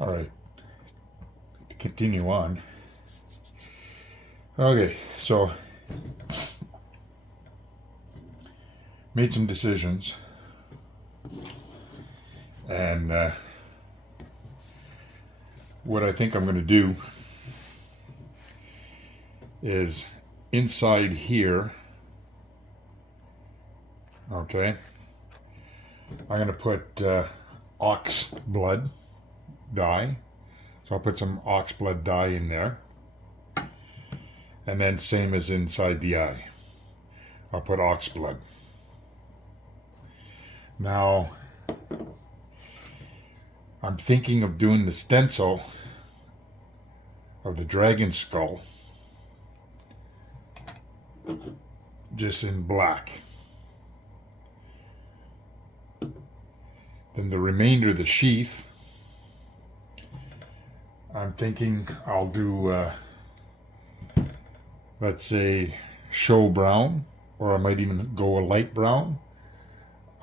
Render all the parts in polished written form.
All right, to continue on. Okay, so made some decisions, and what I think I'm going to do is inside here, okay, I'm going to put ox blood dye. So I'll put some ox blood dye in there. And then same as inside the eye. I'll put ox blood. Now, I'm thinking of doing the stencil of the dragon skull just in black. Then the remainder of the sheath, I'm thinking I'll do, let's say, show brown, or I might even go a light brown.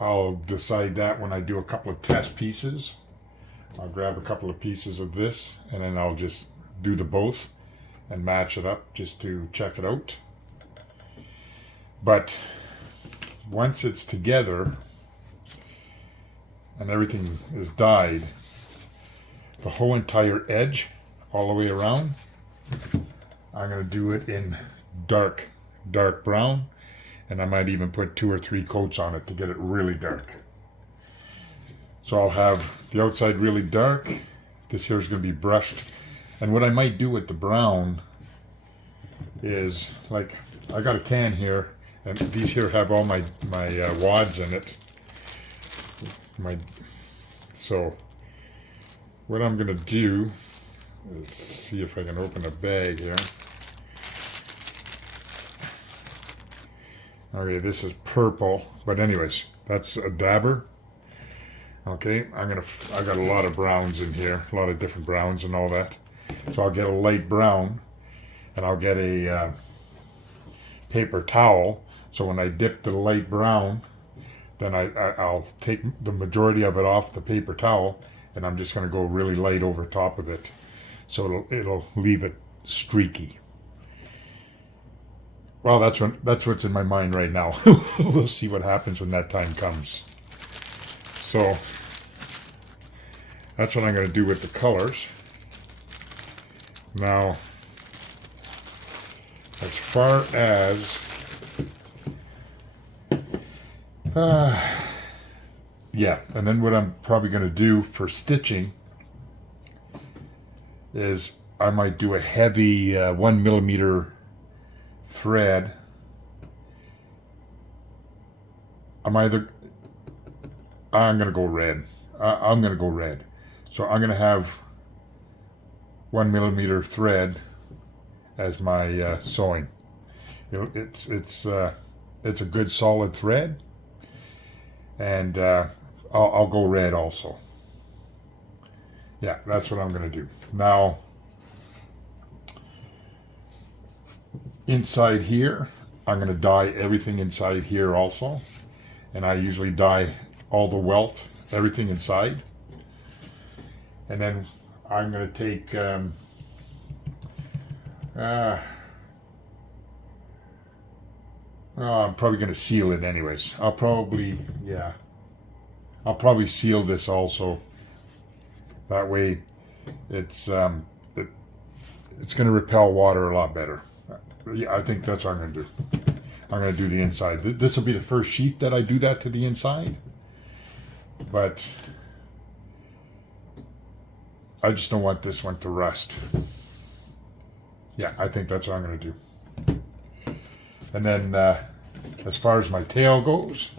I'll decide that when I do a couple of test pieces. I'll grab a couple of pieces of this, and then I'll just do the both and match it up just to check it out. But once it's together and everything is dyed, the whole entire edge all the way around, I'm going to do it in dark brown, and I might even put 2 or 3 coats on it to get it really dark. So I'll have the outside really dark, this here is going to be brushed, and what I might do with the brown is, like, I got a can here, and these here have all my wads in it. So what I'm going to do is see if I can open a bag here. Okay, this is purple, but anyways, that's a dabber. Okay, I got a lot of browns in here, a lot of different browns and all that. So I'll get a light brown, and I'll get a paper towel. So when I dip the light brown, then I'll take the majority of it off the paper towel, and I'm just going to go really light over top of it, so it'll leave it streaky. Well, that's what's in my mind right now. We'll see what happens when that time comes. So that's what I'm going to do with the colors. Now, as far as yeah, and then what I'm probably going to do for stitching is I might do a heavy 1mm thread. I'm going to go red. I'm going to go red. So I'm going to have 1mm thread as my sewing. It's a good solid thread, and I'll go red also. Yeah, that's what I'm going to do. Now, inside here, I'm going to dye everything inside here also. And I usually dye all the welt, everything inside. And then I'm going to take, I'm probably going to seal it anyways. I'll probably seal this also. That way it's going to repel water a lot better. Yeah, I think that's what I'm going to do. I'm going to do the inside. This will be the first sheet that I do that to the inside. But I just don't want this one to rust. Yeah, I think that's what I'm going to do. And then as far as my tail goes,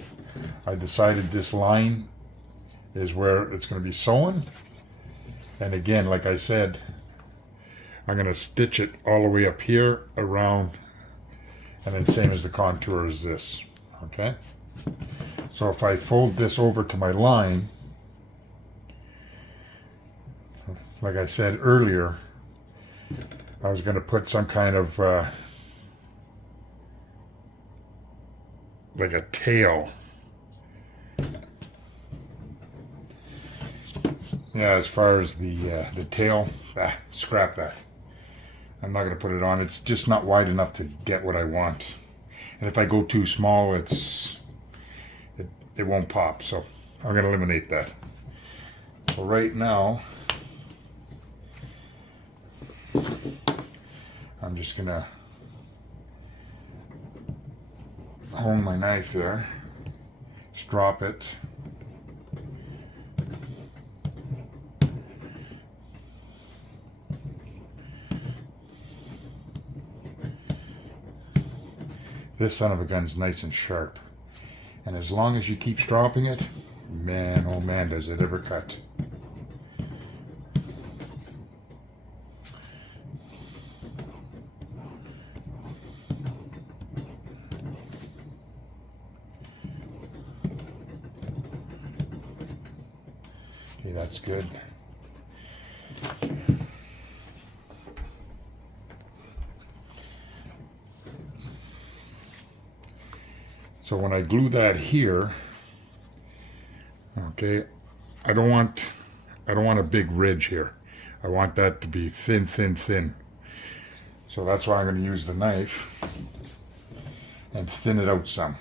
I decided this line is where it's going to be sewn. And again, like I said, I'm going to stitch it all the way up here around, and then same as the contour as this. Okay? So if I fold this over to my line, like I said earlier, I was going to put some kind of like a tail. Yeah, as far as the tail, scrap that. I'm not gonna put it on. It's just not wide enough to get what I want. And if I go too small, it won't pop. So I'm gonna eliminate that. So right now, I'm just gonna hone my knife there, strop it. This son of a gun's nice and sharp. And as long as you keep stropping it, man, oh man, does it ever cut. Okay, that's good. So when I glue that here, okay, I don't want a big ridge here. I want that to be thin, thin, thin. So that's why I'm going to use the knife and thin it out some.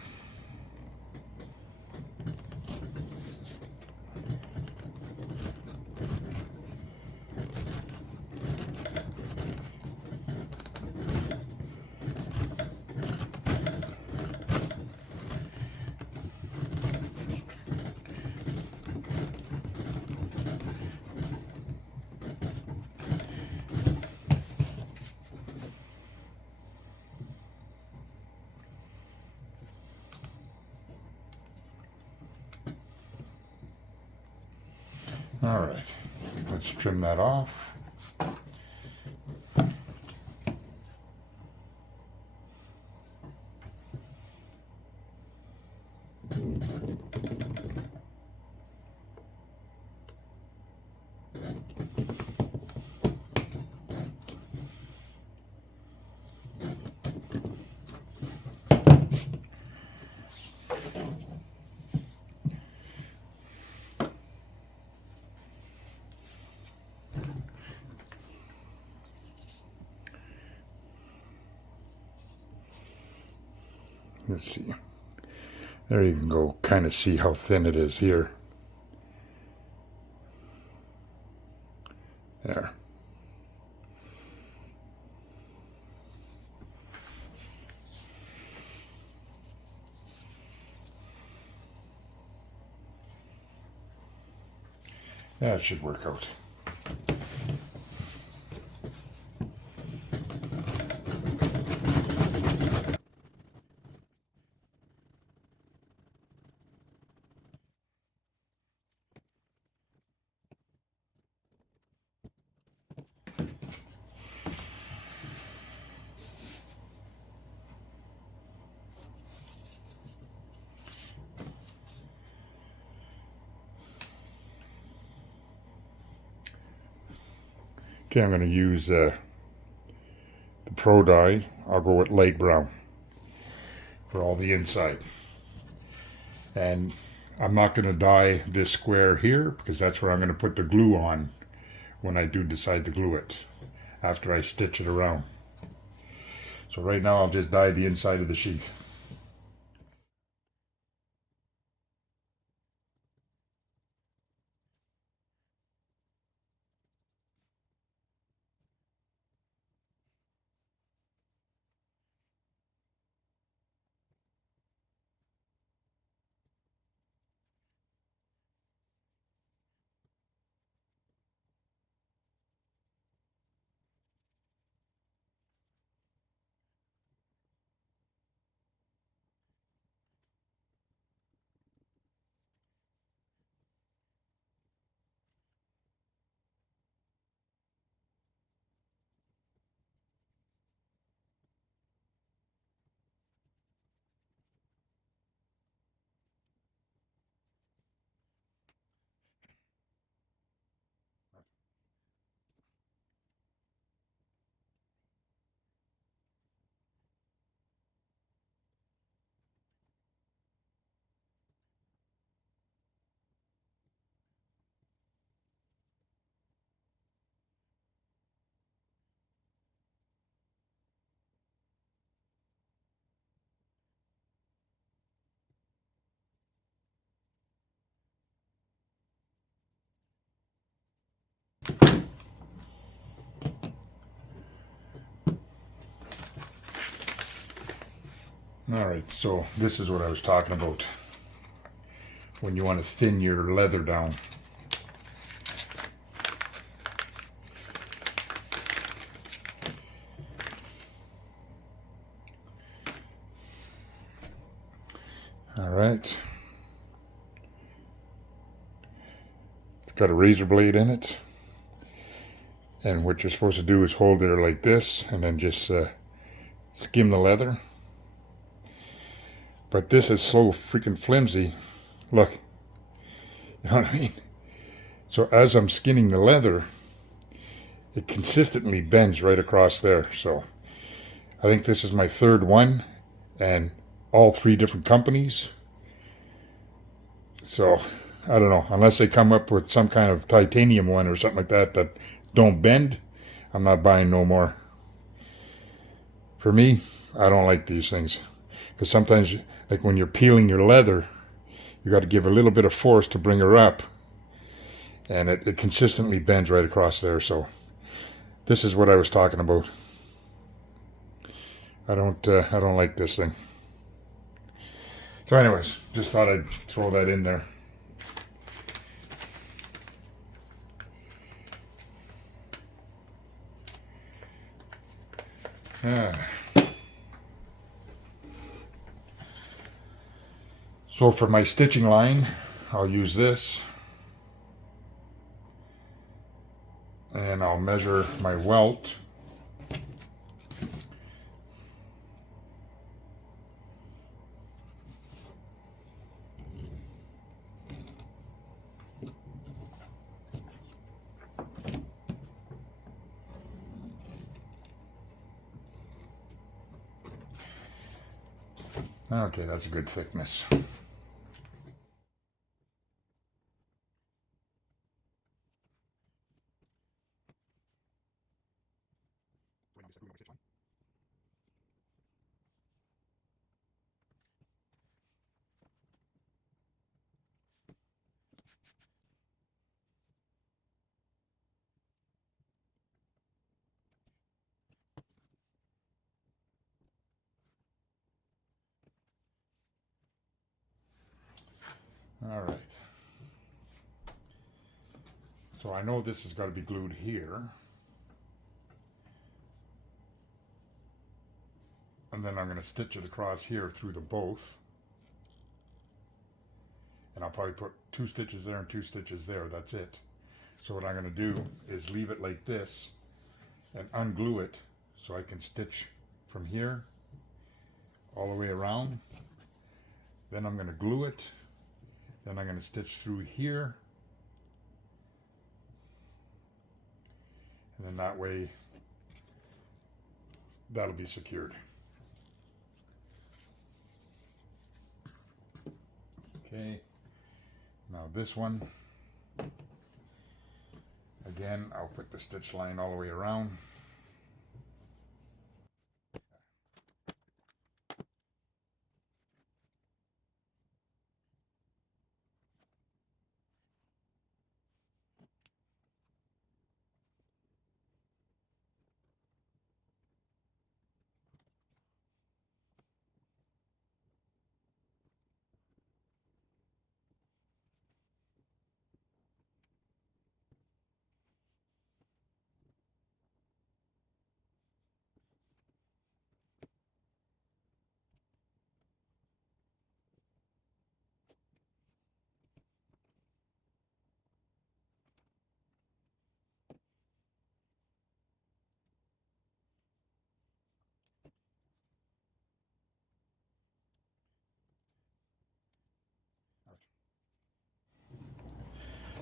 All right, let's trim that off. Let's see. There you can go kind of see how thin it is here. There. That should work out. Okay, I'm going to use the Pro dye. I'll go with light brown for all the inside. And I'm not going to dye this square here because that's where I'm going to put the glue on when I do decide to glue it after I stitch it around. So right now I'll just dye the inside of the sheath. All right, so this is what I was talking about when you want to thin your leather down. All right. It's got a razor blade in it. And what you're supposed to do is hold it like this and then just skim the leather. But this is so freaking flimsy. Look. You know what I mean? So as I'm skinning the leather, it consistently bends right across there. So I think this is my third one, and all three different companies. So I don't know, unless they come up with some kind of titanium one or something like that that don't bend, I'm not buying no more. For me, I don't like these things, because sometimes, like when you're peeling your leather, you got to give a little bit of force to bring her up, and it consistently bends right across there. So this is what I was talking about. I don't like this thing. So anyways, just thought I'd throw that in there. So for my stitching line, I'll use this. And I'll measure my welt. Okay, that's a good thickness. All right. So I know this has got to be glued here. And then I'm going to stitch it across here through the both. And I'll probably put 2 stitches there and 2 stitches there. That's it. So what I'm going to do is leave it like this and unglue it so I can stitch from here all the way around. Then I'm going to glue it. Then I'm going to stitch through here. And then that way, that'll be secured. Okay. Now this one, again, I'll put the stitch line all the way around.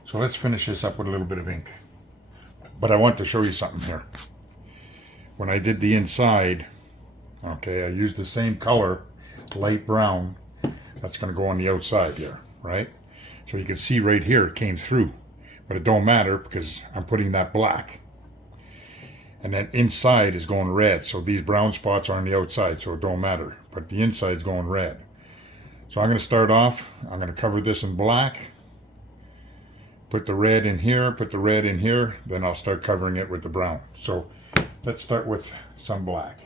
So let's finish this up with a little bit of ink. But I want to show you something here. When I did the inside, okay, I used the same color, light brown. That's going to go on the outside here, right? So you can see right here it came through. But it don't matter because I'm putting that black. And then inside is going red. So these brown spots are on the outside, so it don't matter. But the inside is going red. So I'm going to start off, I'm going to cover this in black. Put the red in here, put the red in here, then I'll start covering it with the brown. So let's start with some black.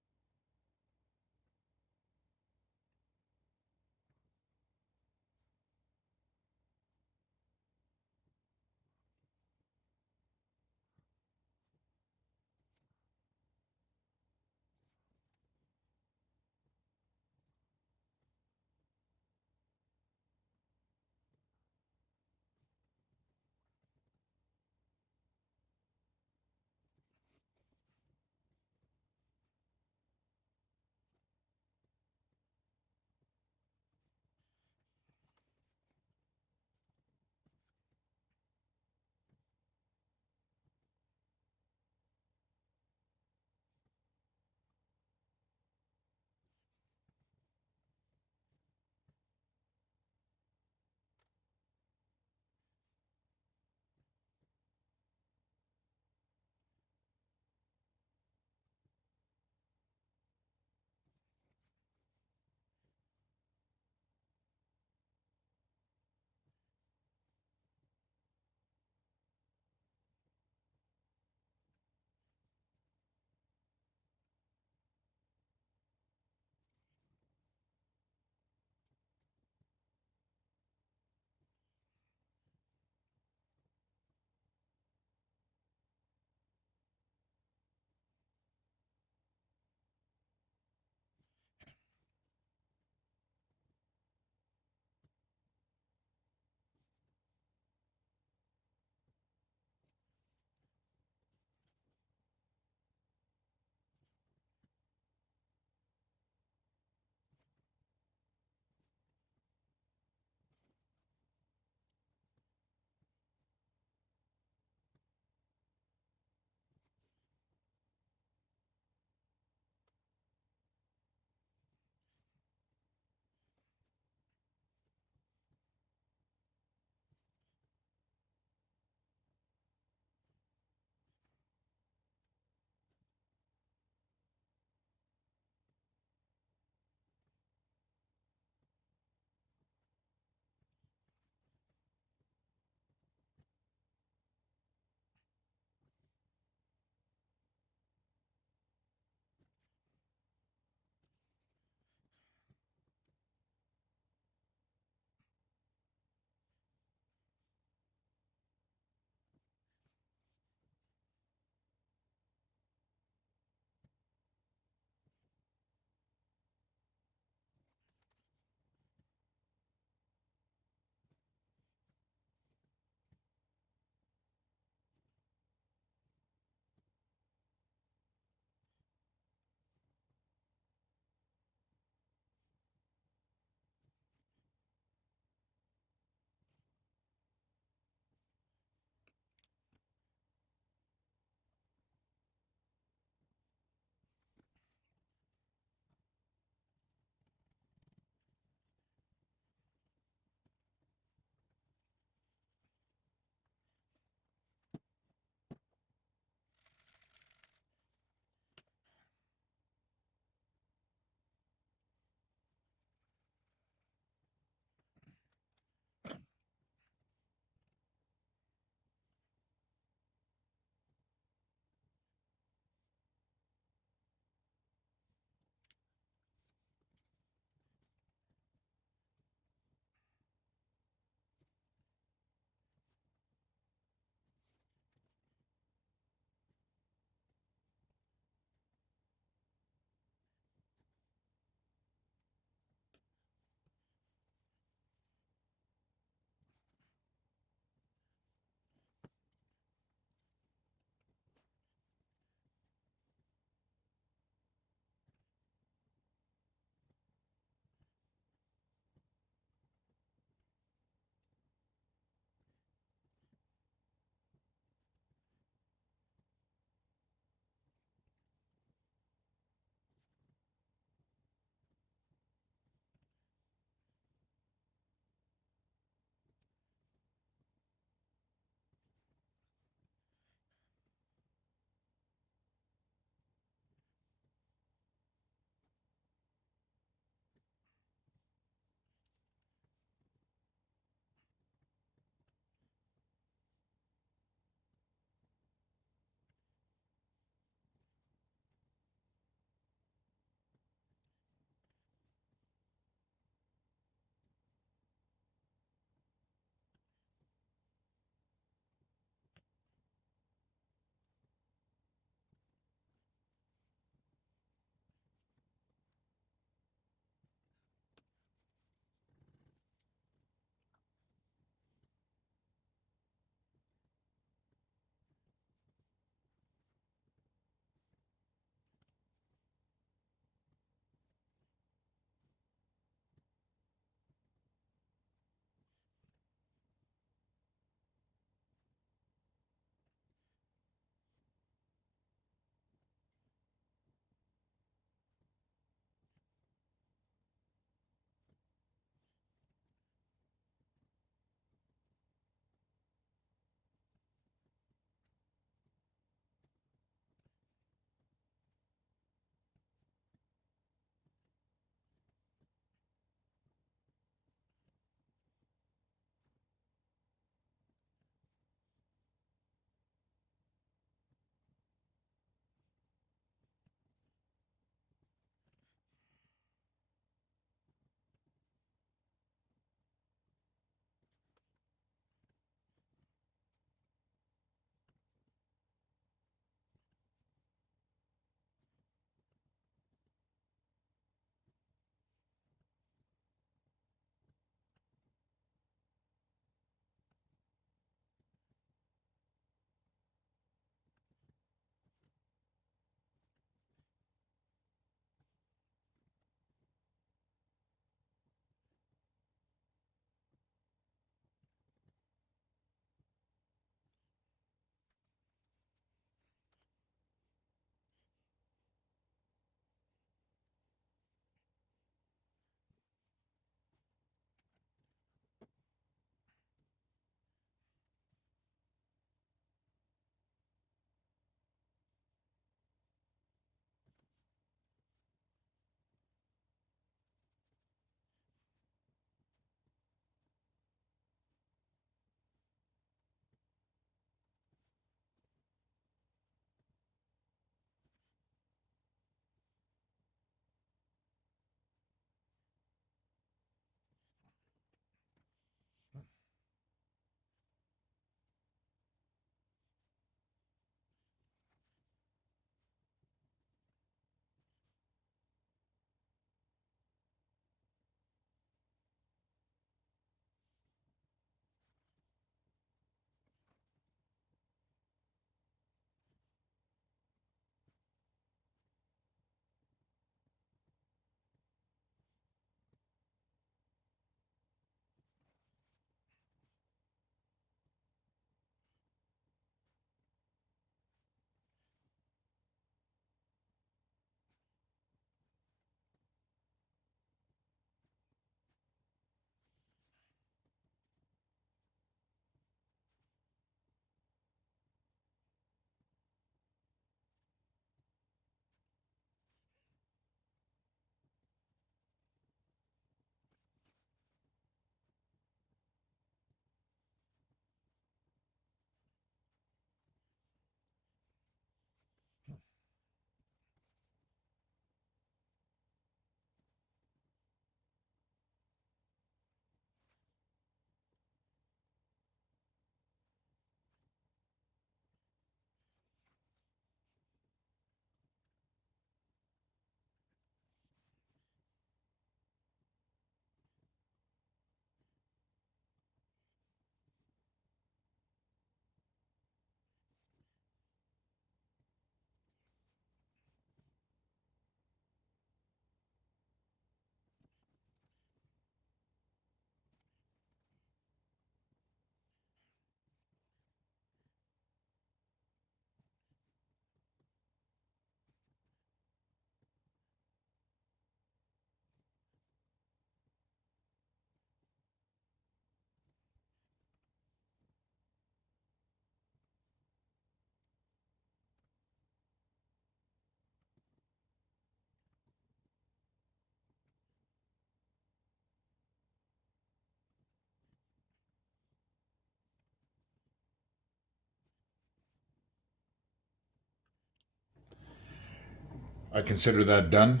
I consider that done.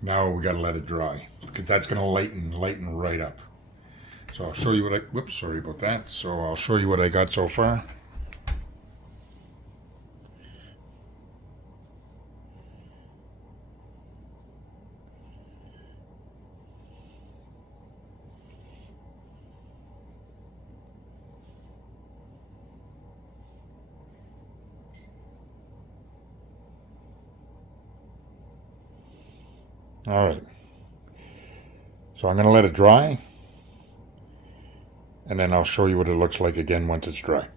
Now we gotta let it dry because that's gonna lighten right up. So I'll show you what I, whoops, sorry about that. So I'll show you what I got so far. All right. So I'm gonna let it dry, and then I'll show you what it looks like again once it's dry.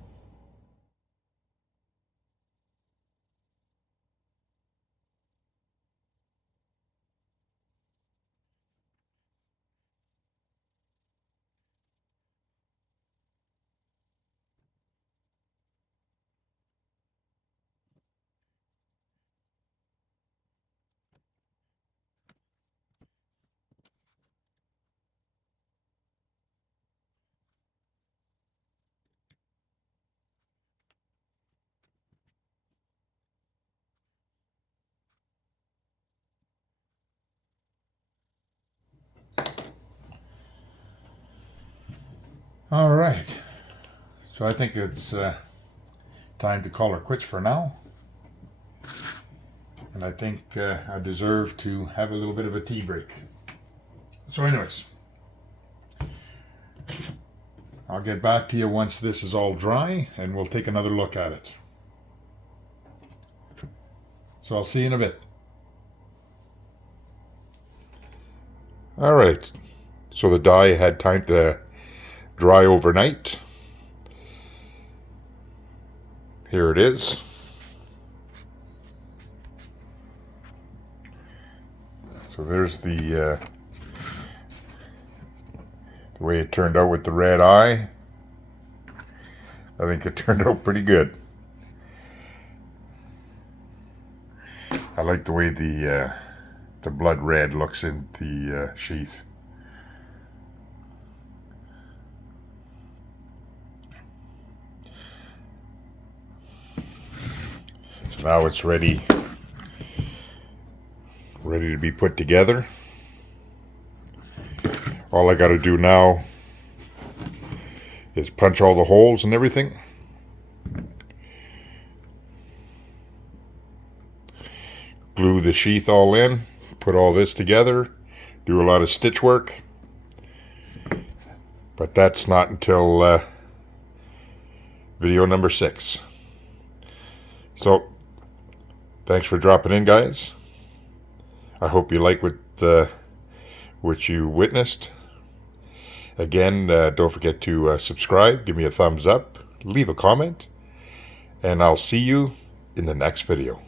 All right. So I think it's time to call her quits for now. And I think I deserve to have a little bit of a tea break. So anyways, I'll get back to you once this is all dry and we'll take another look at it. So I'll see you in a bit. All right. So the dye had time to dry overnight. Here it is. So there's the way it turned out with the red eye. I think it turned out pretty good. I like the way the blood red looks in the sheath. So now it's ready to be put together. All I got to do now is punch all the holes and everything. Glue the sheath all in, put all this together, do a lot of stitch work. But that's not until video number 6. So, thanks for dropping in, guys. I hope you like what you witnessed. Again, don't forget to subscribe, give me a thumbs up, leave a comment, and I'll see you in the next video.